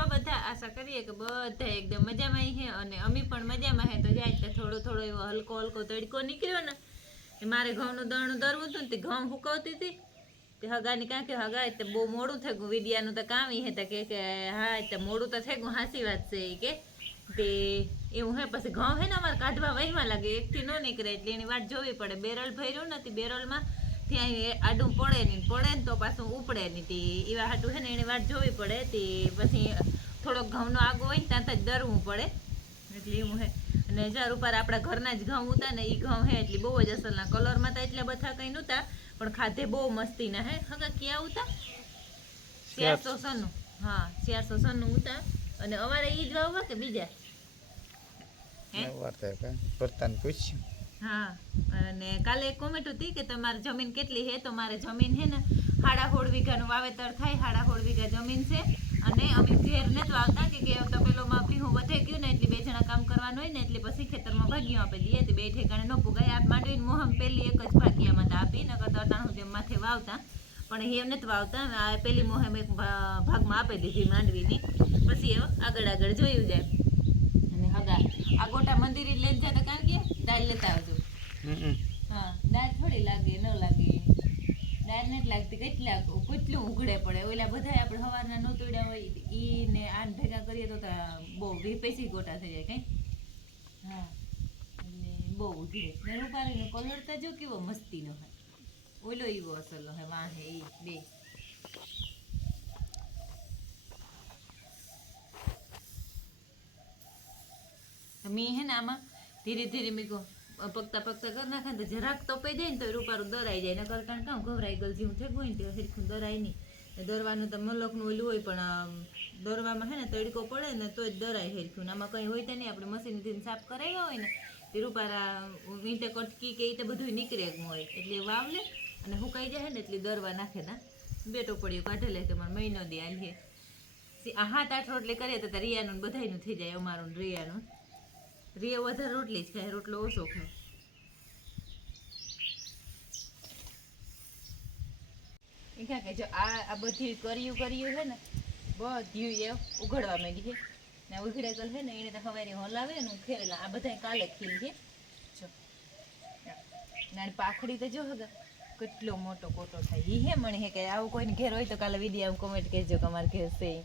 છો બધા આશા કરીએ કે બધા એકદમ મજામાં છે અને અમે પણ મજામાં હે. તો જાય તો થોડો થોડો એવો હલકો હલકો તડકો નીકળ્યો ને મારે ઘઉંનું દળનું દરવું હતું ને તે ઘઉં ફૂકવતી હતી. તે હગાની કાં કે હગા તે બહુ મોડું થઈ ગયું. વિડિયાનું તો કામ એ તો કે હા, તે મોડું તો થઈ ગયું, હાસી વાત છે એ કે. તે એવું હે, પછી ઘઉં હે ને અમારે કાઢવા વહીમાં લાગે, એકથી ન નીકળે એટલે એની વાત જોવી પડે. બેરલ ભર્યું નથી, બેરલમાં ત્યાં આડું પડે નહીં. પડે ને તો પાછું ઉપડે નહીં. તે એવા હાટું છે ને એની વાત જોવી પડે. તે પછી થોડોક ઘઉંનો આગો હોય ને ત્યાં જ દરવું પડે. એટલે એવું હે. અને જાર ઉપર આપણા ઘરના જ ઘઉં ઉતા ને એ ઘઉં હે એટલે બહુ જ અસલના કલરમાં તો એટલા બધા કંઈ નહોતા પણ ખાધે બહુ મસ્તીના હે. હગા ક્યાં ઉતા ચારસો સનું હા ચારસો સનું ઉતા અને અમારે ઈ જ વાવવા કે બીજા? હે? વાત પૂછ્યું. હા, અને કાલે એક કોમેન્ટ હતી કે તમારી જમીન કેટલી છે? તો મારે જમીન છે ને હાડા હોળ વીઘાનું વાવેતર થાય હાડા હોળ વીઘા જમીન છે. અને અમે ઘેર તો વાવતા કે કે તો પેલોમાં ભીહું વધે ગયું ને એટલે બે જણા કામ કરવાનું હોય ને એટલે પછી ખેતરમાં ભાગ્યું આપી દઈએ તો બે ઠેકાણે ન પુગાય આપ માંડવીને મોહમ પેલી એક જ ભાગ્યામાં તો આપી, નકર તો અટાણું સુધી માથે વાવતા. પણ એ નથી વાવતા. પેલી મોહમ એક ભાગમાં આપી દીધી માંડવીની. પછી આગળ આગળ જોયું જાય. અને હગા આ ગોટા મંદિરે લઈને જતા કારણ કે દાળ લેતા આવજો. હા, દાળ થોડી લાગે, ન લાગે. દાળ નથી લાગતી, કેટલા કેટલું ઉઘડે પડે. ઓલા બધા આપણે સવારના તોડ્યા હોય, ઈ ને આન ભેગા કરીએ તો બહુ વીપેસી ગોટા થઈ જાય કઈ. હા બહુ ઉઘડે. ને રૂપારીનો કલર તો જો કેવો મસ્તીનો હોય. ઓલો એવો અસલો હે વાહે એ બે. મેં હે ને આમાં ધીરે ધીરે મેં કહું પગતા પગતા કરી નાખે તો જરાક તપાઈ જાય ને તો રૂપારું દરાઈ જાય. નકર કારણ કામ ઘબરાઈ ગયેલ જેવું થઈ ગયું ને હરખું દરાય નહીં. દરવાનું તો મલકનું ઓલું હોય પણ દરવામાં હે ને તડકો પડે ને તો જ દરાય હરખું આમાં કંઈ હોય તો નહીં. આપણે મશીનથી સાફ કરાવ્યા હોય ને તે રૂપારા ઈંટે કટકી કે ઈંટે બધું નીકળે હોય. એટલે વાવલે અને હુકાઈ જાય ને એટલે દરવા નાખે ના. બે ટોપડીઓ કાઢે લે મારે મહિનો દે આલીએ હાથ આઠ રોટલી કરીએ તો રિયાનું બધાયનું થઈ જાય અમારું રિયાનું. રિયા વધારે રોટલી જ ખાય, રોટલો ઓછો ખાય. કે જો આ આ બધી કર્યું કર્યું છે ને બધું એ ઉઘડવા માંગી છે. ને ઉઘડે કલ છે ને, એને તો હવારી હલાવે ને ખેરેલા આ બધા કાલે ખીલ છે. જો. નાની પાખડી તો જો હવે કેટલો મોટો કોટો થાય. એ હે મને હે કે આવું કોઈને ઘેર હોય તો કાલે વીડિયો કોમેન્ટ કહેજો કે અમારે ઘેર છે.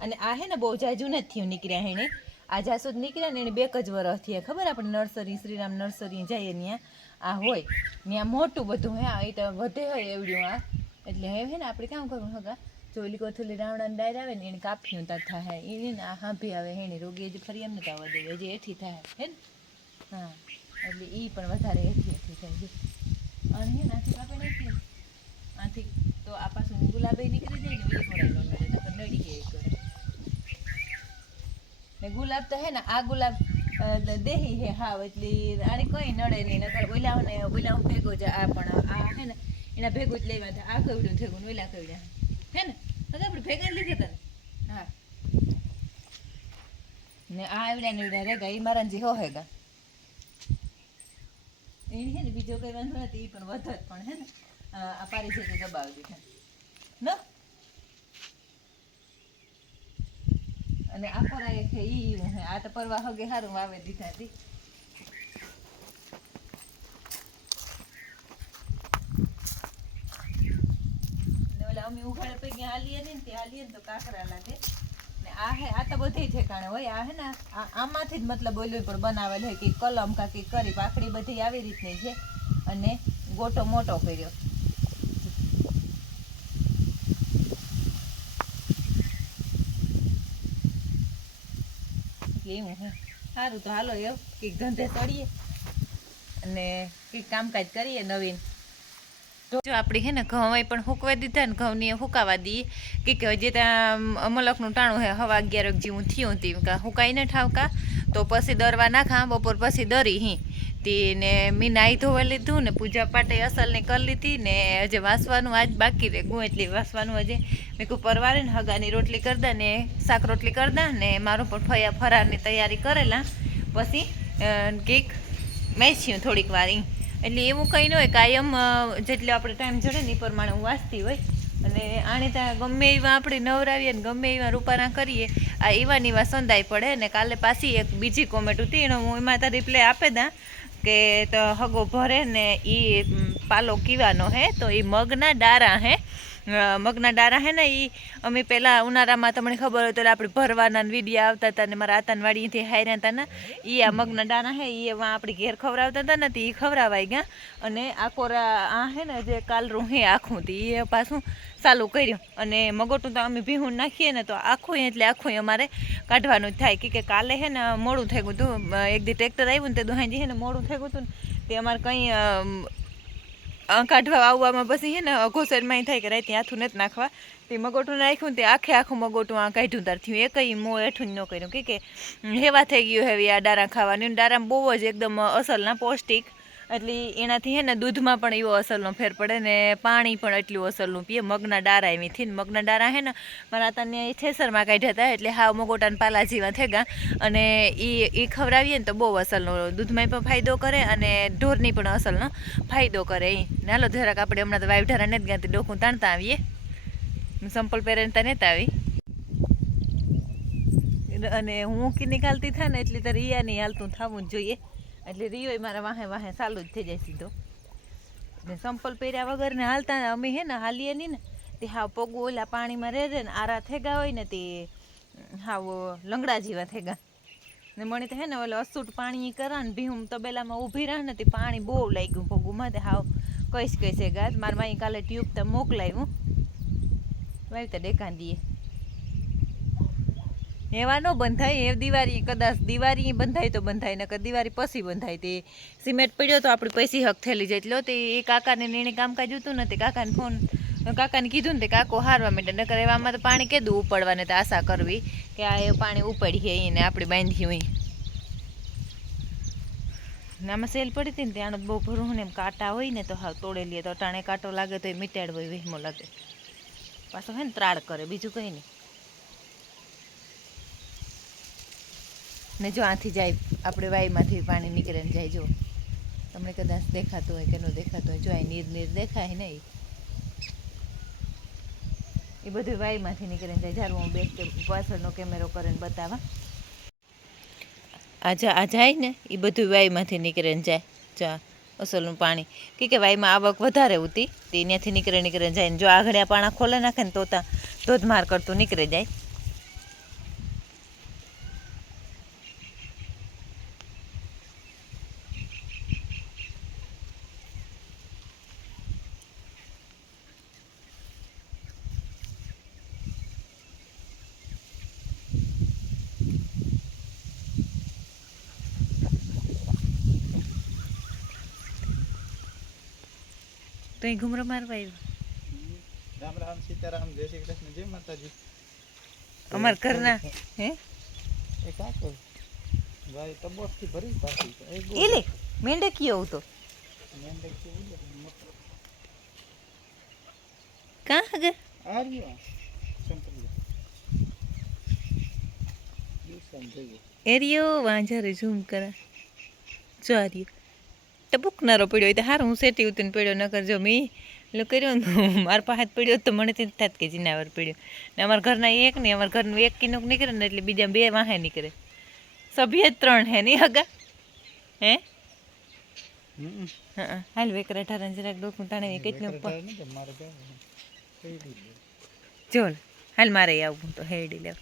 અને આ હે ને બહુ જાજુ નથી નીકળ્યા એને આ જાસૂદ નીકળ્યા ને, એને બે જ વરસ ખબર આપણે નર્સરી, શ્રીરામ નર્સરી જઈએ ત્યાં આ હોય. ત્યાં મોટું બધું હે, આ એ તો વધે હોય એવડ્યું આ એટલે હવે હે ને આપણે કામ કરવું હગા. ચોલી કોથળી રાવણા ડાયર આવે ને એને કાપ્યું તા થાય. એ ને આ હાંભી આવે હેણી રોગી હજી ફરી એમ નથી આવવા દેવી હજી એઠી થાય હે ને? હા એટલે એ પણ વધારે એઠી એઠી થાય છે અને હે ને આથી કાપે નાખીએ. ને, આથી તો આ પાછું ગુલાબે નીકળી જાય ને ઓલી ફોડાઈ નો નડે નકર નડી જાય એક વાર. ને ગુલાબ તો હે ને આ ગુલાબ અ, દ- દેહી હે હાવ એટલે આને કઈ નડે નહીં નકર ઓલા ને ઓલા ભેગો જ આ પણ આ હે ને એના ભેગું જ લેવા હતા આ કવડું થયું ને ઓલા કવડ્યા હે ને? હવે આપણે ભેગા લીધા હતા હા. ને આ આવડ્યા ને એવડા રેગા એ મારા જે હો હેગા. એ હે ને બીજો કઈ વાંધો નથી એ પણ વધત પણ, હે ને? આ પારી છે તે દબાવી દીધા ન? અને આ પરાય છે ઈ આ તો પરવા હગે હારું વાવે દીધા હતી અમે ઉઘાડે પૈકી હાલીએ ને તે હાલીએ તો કાકરા લાગે. ને આ હે, આ તો બધી ઠેકાણે હોય. આ હે ને આમાંથી જ મતલબ ઓલું પણ બનાવેલ હોય કે કલમ કા કરી પાકડી બધી આવી રીતની છે. અને ગોટો મોટો કર્યો. એવું સારું તો હાલો એવું કંઈક ધંધે ચડીએ અને કંઈક કામકાજ કરીએ નવીન. જો આપણી હે ને ઘઉં પણ હુકવા દીધા ને ઘઉંની હુકાવા દઈએ કે કે હજી ત્યાં અમલકનું ટાણું હે, હવા અગિયાર જેવું થયું હતું કા હુકાઈ ઠાવકા. તો પછી દરવા નાખા, બપોર પછી દરી હી. તી ને મેં નાહી ધોવા લીધું ને પૂજા પાટે અસલની કરી લીધી ને હજે વાસવાનું આજ બાકી રહે ગું એટલી વાસવાનું હજી. મેં કહું પરવારે ને હગાની રોટલી કરદા ને શાક રોટલી કરદા ને મારો પણ ફયા ફરારની તૈયારી કરેલા. પછી કેક મેચ્યું થોડીક વાર એટલે એવું કંઈ ન હોય, કાયમ જેટલો આપણે ટાઈમ જડે ને એ પ્રમાણે હું વાંચતી હોય. અને આણે ત્યાં ગમે એવા આપણે નવરાવીએ ને ગમે એવા રૂપારા કરીએ, આ એવા ને એવા સંદાય પડે. ને કાલે પાછી એક બીજી કોમેન્ટ હતી એનો હું એમાં તો રિપ્લાય આપે દા કે તો હગો ભરે ને એ પાલો કીવાનો હે, તો એ મગના ડારા હે. મગના ડારા હે ને એ અમે પહેલાં ઉનાળામાં તમને ખબર હોય તો આપણે ભરવાના વિડીયા આવતા હતા ને મારા આતાનવાડીથી હાર્યા હતા ને એ આ મગના ડારા હે એ એમાં આપણી ઘેર ખવડાવતા હતા ને, તે ખવડાવાઈ ગયા. અને આ કોરા, આ હે ને, જે કાલરું હે આખું, તે એ પાછું ચાલુ કર્યું. અને મગોટું તો અમે ભીહું નાખીએ ને, તો આખું એટલે આખું અમારે કાઢવાનું જ થાય. કે કાલે હે ને, મોડું થઈ ગયું હતું. એક દી ટ્રેક્ટર આવ્યું ને, તે દુહાઈ હે ને, મોડું થઈ ગયું હતું ને, તે અમારે કંઈ કાઢવા આવવામાં પછી છે ને ઘોસેડમાં થાય કે રાતે હાથું નથી નાખવા. તે મગોટું નાખ્યું તે આખે આખું મગોટું આ કાઢ્યું તાર થયું એકઈ મો હેઠું જ ન કર્યું. કે હેવા થઈ ગયું હેવી આ ડારા ખાવાની. ડારામાં બહુ જ એકદમ અસલના પૌષ્ટિક એટલે એનાથી હે ને દૂધમાં પણ એવો અસલનો ફેર પડે ને પાણી પણ એટલું અસલનું પીએ. મગના ડારા એમ થી મગના ડારા હે ને મારા તને થેસરમાં કાઢ્યા હતા એટલે હાવ મગોટાને પાલા જેવા થેગા. અને એ એ ખવડાવીએ ને તો બહુ અસલનો દૂધમાં પણ ફાયદો કરે અને ઢોરની પણ અસલનો ફાયદો કરે એ નાલો જરાક આપણે હમણાં તો વાઈવ ઢારા નથી ગયા ડોકું તાણતા આવીએ. સંપલ પહેરીને ત્યાં નહોતા આવી અને હું કે નીકળતી થાય ને એટલે તારે ઈયા નહીં હાલતું થવું જોઈએ. એટલે રિયોય મારા વાહે વાહે ચાલુ જ થઈ જાય સીધો. ને સંપલ પહેર્યા વગર ને હાલતા અમે હે ને હાલીએ નહીં ને, તે હાવ પગું ઓલા પાણીમાં રહે રહે ને આરા થેગા હોય ને તે હાવ લંગડા જેવા થેગા. ને મને તો હે ને ઓલો અસૂટ પાણી કરા ને ભીહું તબેલામાં ઊભી રહે ને તે પાણી બહુ લાગ્યું પગુમાં તે હાવ કહીશ કહીશ ગાત, મારા માઈ કાલે ટ્યુબ તો મોકલાવ્યું વાવી તો ડેકા દઈએ એવા ન બંધાય, એ દિવાળી કદાચ દિવાળી બંધાય તો બંધાય, નકર દિવાળી પછી બંધાય. તે સિમેન્ટ પડ્યો તો આપણી પૈસી હક થયેલી જાય એટલે તે એ કાકાને એને કામકાજ હતું ને તે કાકાને ફોન, કાકાને કીધું ને તે કાકો હારવા માંડે, નકર એવામાં તો પાણી કેદું ઉપાડવાને તો આશા કરવી કે આ એ પાણી ઉપાડીએ એને આપણે બાંધી હોય. આમાં સેલ પડી હતી ને ત્યાં બહુ ભરું ને એમ કાંટા હોય ને તો હા લઈએ તો અટાણે કાંટો લાગે તો એ મીટાડ હોય, વહેમો લાગે. પાછો હે ને ત્રાળ કરે, બીજું કંઈ નહીં. ને જો આથી જાય, આપણે વાયમાંથી પાણી નીકળે ને જાય, જો. તમને કદાચ દેખાતું હોય કે ન દેખાતું હોય, જો આ નીર નીર દેખાય નહીં. એ બધું વાયમાંથી નીકળે ને જાય. જ્યારે હું બેક પાછળનો કેમેરો કરીને બતાવવા આ જા, આ જાય ને, એ બધું વાયમાંથી નીકળે ને જાય, જા અસલનું પાણી. કે કે વાયમાં આવક વધારે હતી, તે ત્યાંથી નીકળે નીકળે જાય ને જો આગળ પાણા ખોલે નાખે ને તો ત્યાં ધોધમાર કરતું નીકળે જાય. તો એ ઘુમરો મારવા આવ્યો. રામ રામ સીતારામ જય શ્રી કૃષ્ણ જય માતાજી. અમાર ઘરના હે? એ કાકો ભાઈ તબોટથી ભરી પાછી એ લે મેંઢકીયો હતો મેંડક જેવું છે, મોટો. કાં હગે? આર્યો. એરિયો વાંજારે ઝૂમ કરા. જો આ ટપુકનારો પડ્યો હોય તો હારું હું સેટી ઉતરીને પડ્યો નકર જો મેં એટલે કર્યો ને તો મારા પાસે પડ્યો તો મને તે થાત કે જીનાવર પડ્યો. ને અમારા ઘરના એક નહીં અમારા ઘરનું એક કિનોક નીકળે ને એટલે બીજા બે વાહે નીકળે. સભ્ય જ ત્રણ હે નહીં હગા? હે? હા હાલ વેકરા ઠારા જરાક ડોકું તાણે કેટલું વેકર થાય ને કે મારે જવાનું. જોલ હાલ મારે આવું તો હેડી લેવ.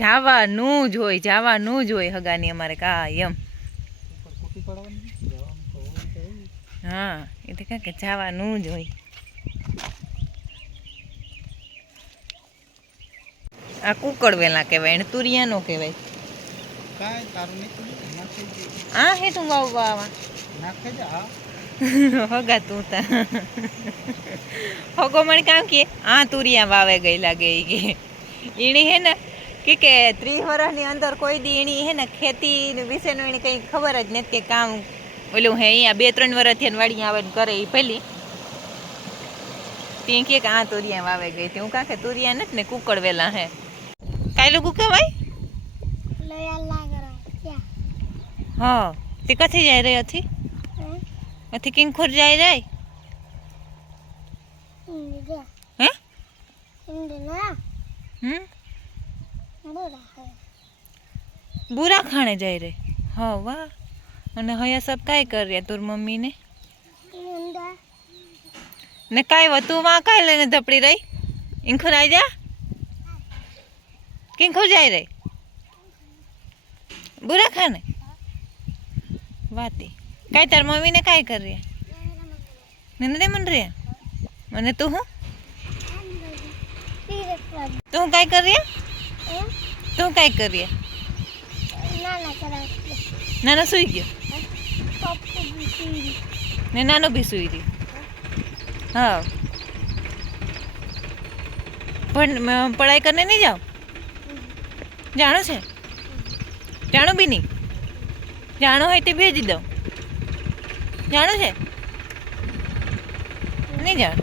જાવાનું જ હોય જાવાનું જ હોય હગાની અમારે કાયમ. કૂટી પાડવાની. હા એ તો કાંઈક જવાનું જ હોય. આ કુકડ વેલા કહેવાય. એને તુરિયા નો કહેવાય આ હે તું છે હા. હગા તું તા. હગો મને કામ કે આ તુરિયા વાવે ગઈ લાગે એ કે. એની હે ને કે કે ત્રીસ વર્ષની અંદર કોઈ દી એની હે ને ખેતી વિશેનું એને કંઈ ખબર જ નથી કે કામ ઓલું હે અહીંયા બે ત્રણ વર્ષથી એને વાડી આવે કરે એ પહેલી તે કે આ તુરિયા વાવે ગઈ હતી. હું કાં કે તુરિયા નથી ને કુકડ વેલા હે કાયલું લોકો ભાઈ હા તે કથી જાય રહી હતી અથી કિંગ ખોર જાય જાય હે? હમ? બુરા ખાણે જાય રે. હા વાહ. અને હયા સબ કાંઈ કર્યા તોર મમ્મીને? ને કાંઈ વતું માં કાંઈ લઈને ધપડી રહી? ઇંખુર આવી જા. કિંખુર જાય રે. બુરા ખાને વાતી. કાંઈ તાર મમ્મીને કાંઈ કર્યા નંદરે મન રે મને તું હું? તું કાંઈ કર્યા તું કઈ કરીએ. નાનો સુઈ ગયો? ને નાનો બી સુઈ રહ્યો. હા. પણ પઢાઈ કરીને નહીં જાઓ? જાણો છે? જાણો બી નહીં. જાણો હોય તે ભેજી દઉં. જાણો છે? નહીં જાણ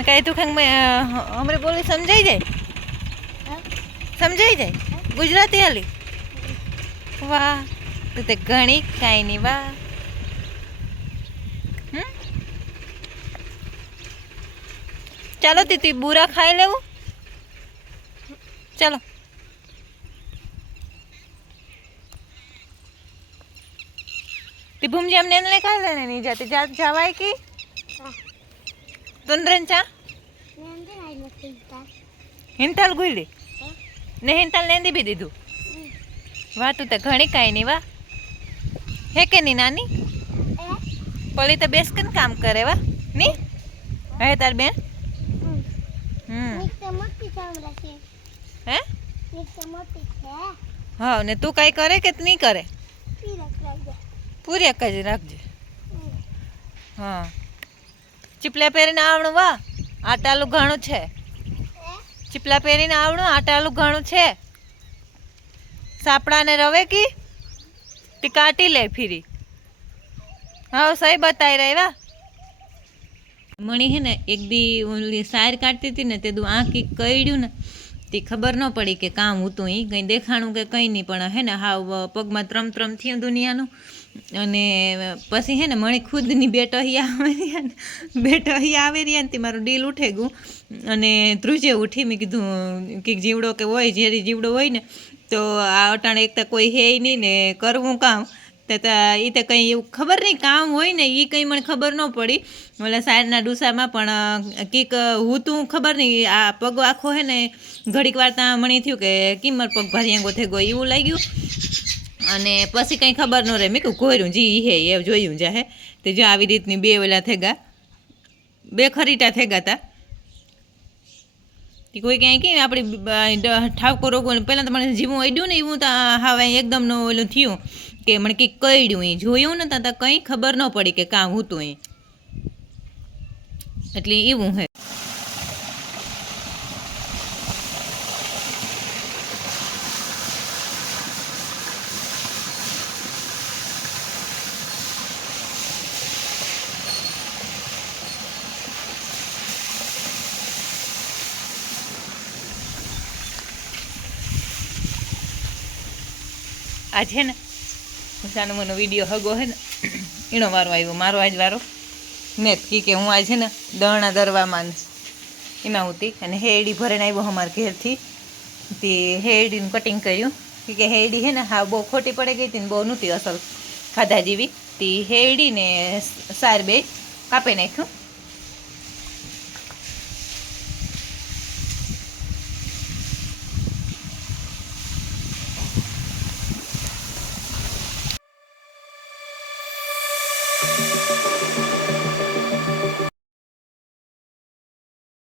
મેં કાંઈ તું ખાંગ હમરે બોલી સમજાઈ જાય? સમજાઈ જાય? ગુજરાતી હાલી? વાહ તું તે ઘણી કાંઈ નહીં વાહ ચાલો તે તું બુરા ખાઈ લેવું? ચાલો. તે ભૂમજી અમને એને ખાઈ લેને નહીં જાતે. જાત જવાય કે? ತುಂದ್ರೆಂಚಾ હિંતાલ ગુઈડી ને હિંતાલ લેંદી બી દીધું વાહ તું તો ઘણી કાંઈ નહીં વાહ હે કે ની નાની પળી તો બેસ કન કામ કરે વાહની હે તાર બેન હે હા ને તું કાંઈ કરે કે નહીં કરે પૂરેક જ રાખજે હા ચીપલા પહેરીને આવણું વા આટાલું ઘણું છે. ચીપલા પહેરીને આવણું, આટાલું ઘણું છે. સાપડાને રવે કી? તે કાટી લે ફીરી. હા, સહી બતાવી રહ્યા મણી હે ને, એક દી ઓલી સાયર કાઢતી હતી ને, તે દુ આંખી કઈડ્યું ને, તે ખબર ન પડી કે કામ હતું એ કંઈ દેખાણું કે કંઈ નહીં, પણ હે ને, હાવ પગમાં ત્રમ ત્રમ થયું દુનિયાનું. અને પછી હે ને મણી ખુદની બેટહી આવે રહ્યા ને બેટહી આવે રહ્યા ને તે મારું ડીલ ઉઠે ગયું. અને ધ્રુજે ઉઠી મેં કીધું કે જીવડો કે હોય, ઝેરી જીવડો હોય ને, તો આ અટાણે એક તો કોઈ હે નહીં ને, કરવું કામ? એ તો કંઈ એવું ખબર નહીં, કામ હોય ને એ કંઈ મને ખબર ન પડી. ઓલા સાયરના ડુસામાં પણ કીક હું તું ખબર નહીં, આ પગ આખો હે ને, ઘડીક વાર ત્યાં મણી થયું કે કિંમત પગ ભારી થઈ ગયો. એવું લાગ્યું. અને પછી કંઈ ખબર ન રહે. મેં કહ્યું કોર્યું જી હે, એ જોયું જા હે. તે જો આવી રીતની બે ઓલા થેગા, બે ખરીટા થેગા તા. તે કોઈ ક્યાંય કે આપણે ઠાકોર પહેલાં તો મને જીવું અડ્યું ને એવું તો હવે એકદમ ઓલું થયું. કે મને કંઈક કર્યું એ જોયું ને તો કંઈ ખબર ન પડી કે કાં હતું એ એટલે એવું હે. આ છે ને, મસાનો મને વીડિયો હગો હે ને એનો વારો આવ્યો, મારો આજ વારો. ને કી કે હું આ છે ને દણા દરવામાં એમાં હતી અને હેડી ભરીને આવ્યો અમારા ઘેરથી. તે હેડીનું કટિંગ કર્યું. કે હેડી હે ને હા બહુ ખોટી પડી ગઈ હતી ને બહુ નહોતી અસલ ખાધા જેવી. તે હેડીને સાર બે કાપી નાખ્યું.